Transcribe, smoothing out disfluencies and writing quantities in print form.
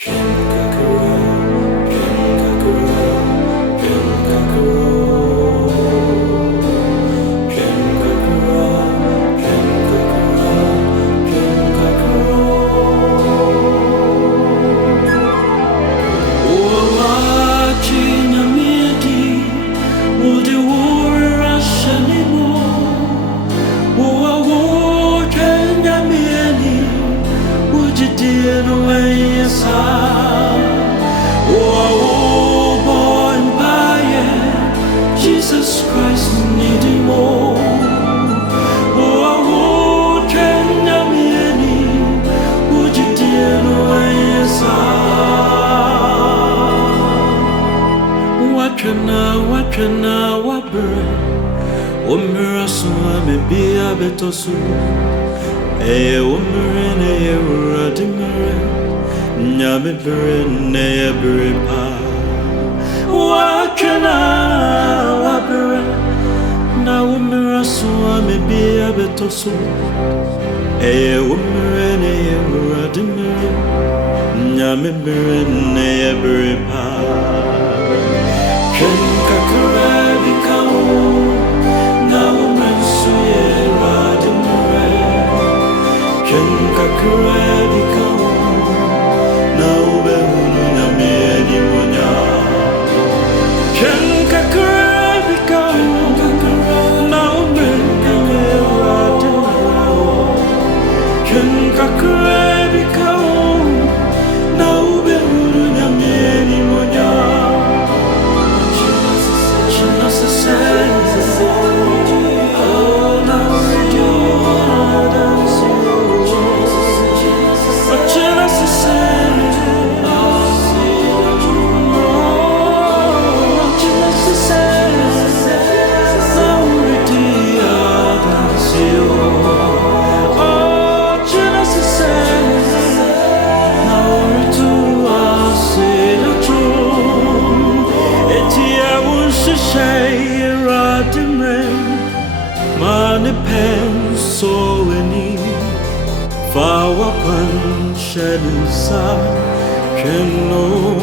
Twen Kakra, Twen Kakra, Twen Kakra, Twen Kakra, Twen Kakra, Twen Kakra. Oh, watching a midi, would the war rush anymore? Oh, I won't train a midi, would you dear away? Oh, boy, Jesus Christ needing more. Oh, train me, would you dear no ways? What now, what bird? Oh, mirror, so I may be a better soon. Eh, oh, mirror, Nyame brene bripa wakana wabere na umira so me bia betoso umire ne urade mere Nyame brene bripa Twen Kakra bikawo na umira so urade mere Twen Kakra bikawo So any Fawapan Shadow Sa Cheno